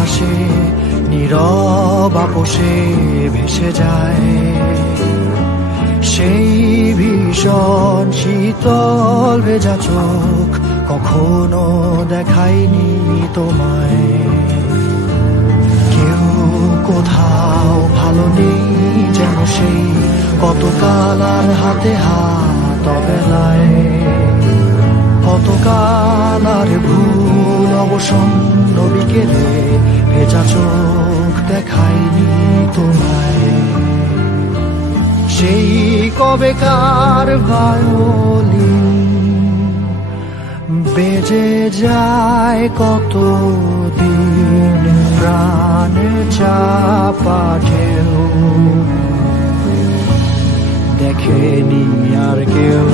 আকাশে নীরব আপোষে ভেসে যায়। সেই ভীষণ শীতল ভেজা চোখ কখনো দেখায়নি তোমায়। কেউ কোথাও ভালো নেই যেন সেই কতকাল আর হাতে হাত অবেলায়। কতকাল আর ভুল অবসন্ন বিকেলে ভেজা চোখ দেখায়নি তোমায়। সেই কবেকার ভায়োলিন বেজে যায় কতদিন প্রাণে চাপা ঢেউ দেখেনি আর কেউ।